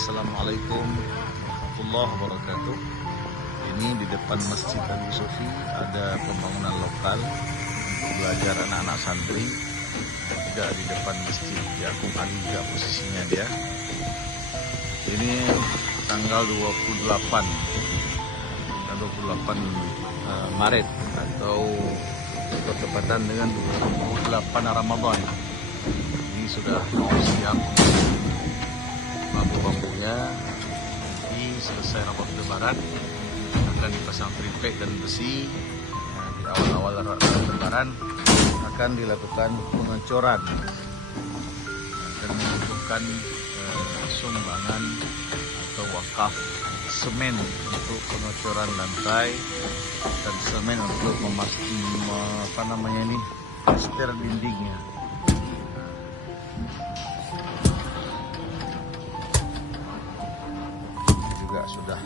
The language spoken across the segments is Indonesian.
Assalamualaikum warahmatullahi wabarakatuh. Ini di depan Masjid Abu Sufi ada pembangunan lokal untuk belajar anak-anak santri. Juga di depan Masjid Yakub Aliga posisinya dia. Ini tanggal 28 Maret atau bertepatan dengan 28 Ramadan. Ini sudah siap bambu-bambunya. Nanti selesai rapat lebaran akan dipasang tripek dan besi. Di awal-awal lebaran akan dilakukan pengecoran dan membutuhkan sumbangan atau wakaf semen untuk pengecoran lantai dan semen untuk plaster dindingnya. Ini juga sudah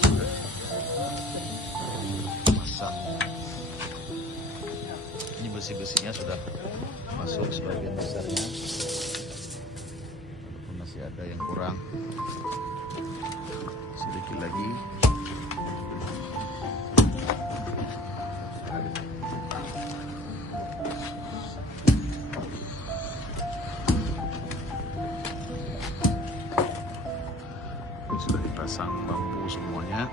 sudah masang. Ini besi-besinya sudah masuk sebagian besarnya, walaupun masih ada yang kurang sedikit lagi. Sudah dipasang bambu semuanya.